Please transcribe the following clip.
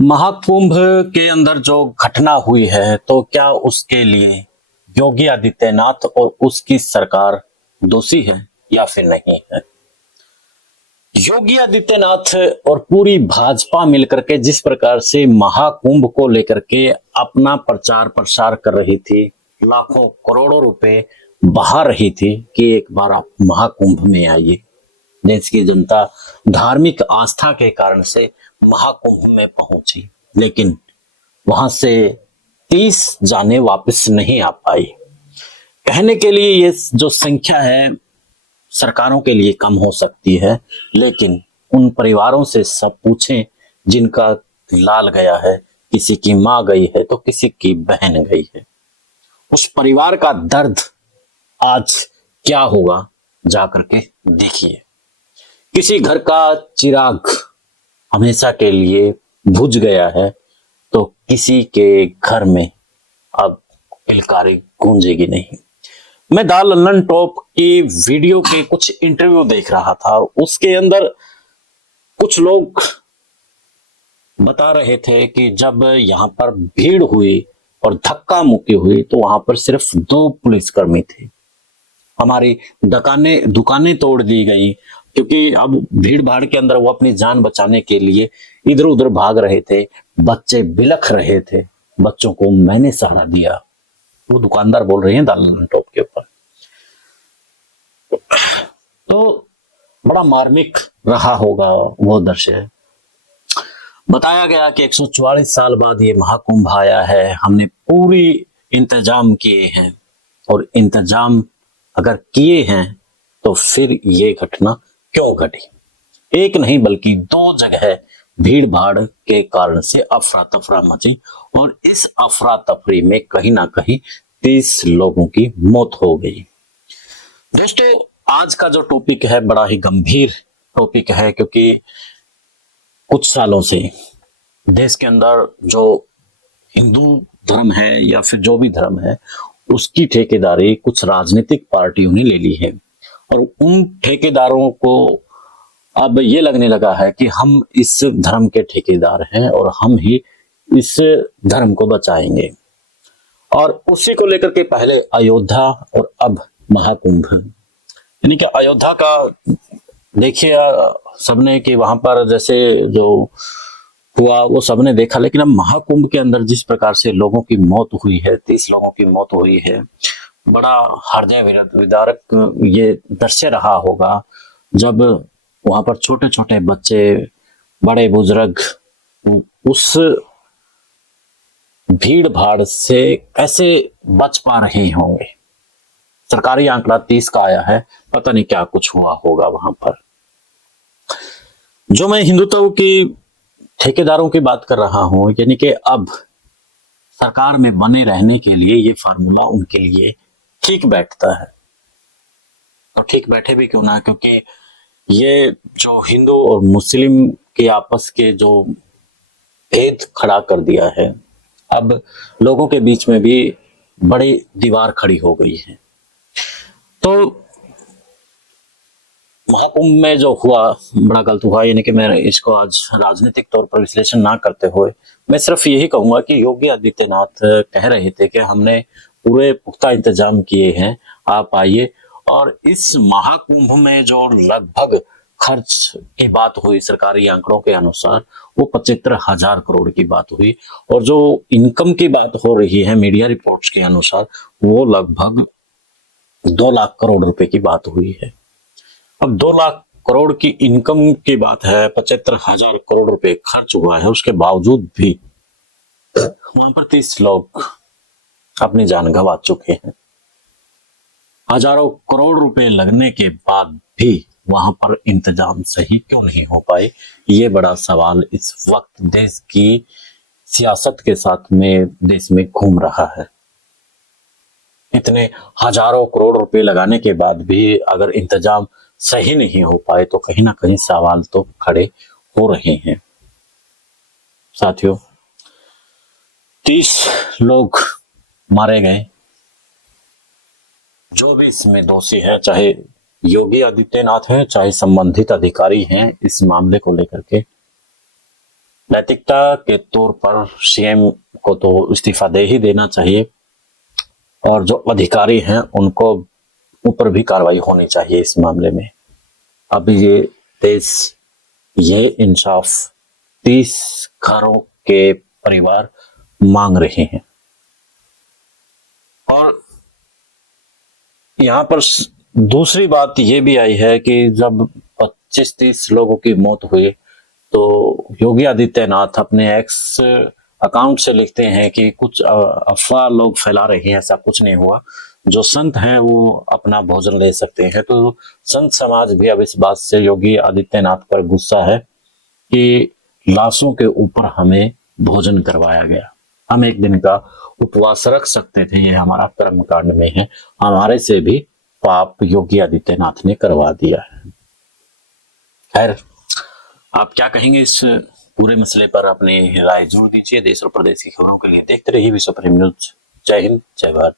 महाकुंभ के अंदर जो घटना हुई है तो क्या उसके लिए योगी आदित्यनाथ और उसकी सरकार दोषी है या फिर नहीं है। योगी आदित्यनाथ और पूरी भाजपा मिलकर के जिस प्रकार से महाकुंभ को लेकर के अपना प्रचार प्रसार कर रही थी, लाखों करोड़ों रुपए बहा रही थी कि एक बार आप महाकुंभ में आइए। देश की जनता धार्मिक आस्था के कारण से महाकुंभ में पहुंची, लेकिन वहां से 30 जाने वापस नहीं आ पाई। कहने के लिए ये जो संख्या है सरकारों के लिए कम हो सकती है, लेकिन उन परिवारों से सब पूछें जिनका लाल गया है, किसी की मां गई है तो किसी की बहन गई है। उस परिवार का दर्द आज क्या होगा जाकर के देखिए। किसी घर का चिराग हमेशा के लिए बुझ गया है तो किसी के घर में अब किलकारी गूंजेगी नहीं। मैं द लंदन टॉप की वीडियो के कुछ इंटरव्यू देख रहा था और उसके अंदर कुछ लोग बता रहे थे कि जब यहाँ पर भीड़ हुई और धक्का मुक्की हुई तो वहां पर सिर्फ 2 पुलिसकर्मी थे। हमारी दुकानें तोड़ दी गई क्योंकि अब भीड़ भाड़ के अंदर वो अपनी जान बचाने के लिए इधर उधर भाग रहे थे। बच्चे बिलख रहे थे, बच्चों को मैंने सहारा दिया। वो दुकानदार बोल रहे हैं द लंदन टॉप के ऊपर। तो बड़ा मार्मिक रहा होगा वो दृश्य। बताया गया कि 144 साल बाद ये महाकुंभ आया है, हमने पूरी इंतजाम किए हैं और इंतजाम अगर किए हैं तो फिर ये घटना क्यों घटी। एक नहीं बल्कि 2 जगह भीड़ भाड़ के कारण से अफरा तफरा मची और इस अफरा तफरी में कहीं ना कहीं 30 लोगों की मौत हो गई। दोस्तों, आज का जो टॉपिक है बड़ा ही गंभीर टॉपिक है, क्योंकि कुछ सालों से देश के अंदर जो हिंदू धर्म है या फिर जो भी धर्म है उसकी ठेकेदारी कुछ राजनीतिक पार्टियों ने ले ली है और उन ठेकेदारों को अब ये लगने लगा है कि हम इस धर्म के ठेकेदार हैं और हम ही इस धर्म को बचाएंगे। और उसी को लेकर के पहले अयोध्या और अब महाकुंभ, यानी कि अयोध्या का देखिए सबने कि वहां पर जैसे जो हुआ वो सबने देखा, लेकिन अब महाकुंभ के अंदर जिस प्रकार से लोगों की मौत हुई है, 30 लोगों की मौत हुई है, बड़ा हृदय विदारक ये दृश्य रहा होगा जब वहां पर छोटे छोटे बच्चे, बड़े बुजुर्ग उस भीड़ भाड़ से कैसे बच पा रहे होंगे। सरकारी आंकड़ा 30 का आया है, पता नहीं क्या कुछ हुआ होगा वहां पर। जो मैं हिंदुत्व की ठेकेदारों की बात कर रहा हूं, यानी कि अब सरकार में बने रहने के लिए ये फार्मूला उनके लिए ठीक बैठता है। और ठीक बैठे भी क्यों ना, क्योंकि ये जो हिंदू और मुस्लिम के आपस के जो भेद खड़ा कर दिया है, अब लोगों के बीच में भी बड़ी दीवार खड़ी हो गई है। तो महाकुंभ में जो हुआ बड़ा गलत हुआ, यानी कि मैं इसको आज राजनीतिक तौर पर विश्लेषण ना करते हुए मैं सिर्फ यही कहूंगा कि योगी आदित्यनाथ कह रहे थे कि हमने पूरे पुख्ता इंतजाम किए हैं, आप आइए। और इस महाकुंभ में जो लगभग खर्च की बात हुई सरकारी आंकड़ों के अनुसार वो 75,000 करोड़ की बात हुई, और जो इनकम की बात हो रही है मीडिया रिपोर्ट्स के अनुसार वो लगभग 2 लाख करोड़ रुपए की बात हुई है। अब 2 लाख करोड़ की इनकम की बात है, 75,000 करोड़ रुपए खर्च हुआ है, उसके बावजूद भी वहां पर 30 लोग अपनी जान गंवा चुके हैं। हजारों करोड़ रुपए लगने के बाद भी वहां पर इंतजाम सही क्यों नहीं हो पाए, ये बड़ा सवाल इस वक्त देश की सियासत के साथ में देश में घूम रहा है। इतने हजारों करोड़ रुपए लगाने के बाद भी अगर इंतजाम सही नहीं हो पाए तो कहीं ना कहीं सवाल तो खड़े हो रहे हैं। साथियों, 30 लोग मारे गए। जो भी इसमें दोषी है, चाहे योगी आदित्यनाथ हैं, चाहे संबंधित अधिकारी हैं, इस मामले को लेकर के नैतिकता के तौर पर सीएम को तो इस्तीफा दे ही देना चाहिए और जो अधिकारी हैं उनको ऊपर भी कार्रवाई होनी चाहिए इस मामले में। अब ये देश, ये इंसाफ 30 घरों के परिवार मांग रहे हैं। और यहाँ पर दूसरी बात ये भी आई है कि जब 25-30 लोगों की मौत हुई तो योगी आदित्यनाथ अपने एक्स अकाउंट से लिखते हैं कि कुछ अफवाह लोग फैला रहे हैं, ऐसा कुछ नहीं हुआ। जो संत हैं वो अपना भोजन ले सकते हैं। तो संत समाज भी अब इस बात से योगी आदित्यनाथ पर गुस्सा है कि लाशों के ऊपर हमें भोजन करवाया गया। हम एक दिन का उपवास रख सकते थे, ये हमारा कर्म कांड में है, हमारे से भी पाप योगी आदित्यनाथ ने करवा दिया है। खैर, आप क्या कहेंगे इस पूरे मसले पर? अपनी राय जरूर दीजिए। देश और प्रदेश की खबरों के लिए देखते रहिए विश्व प्रेम न्यूज। जय हिंद, जय भारत।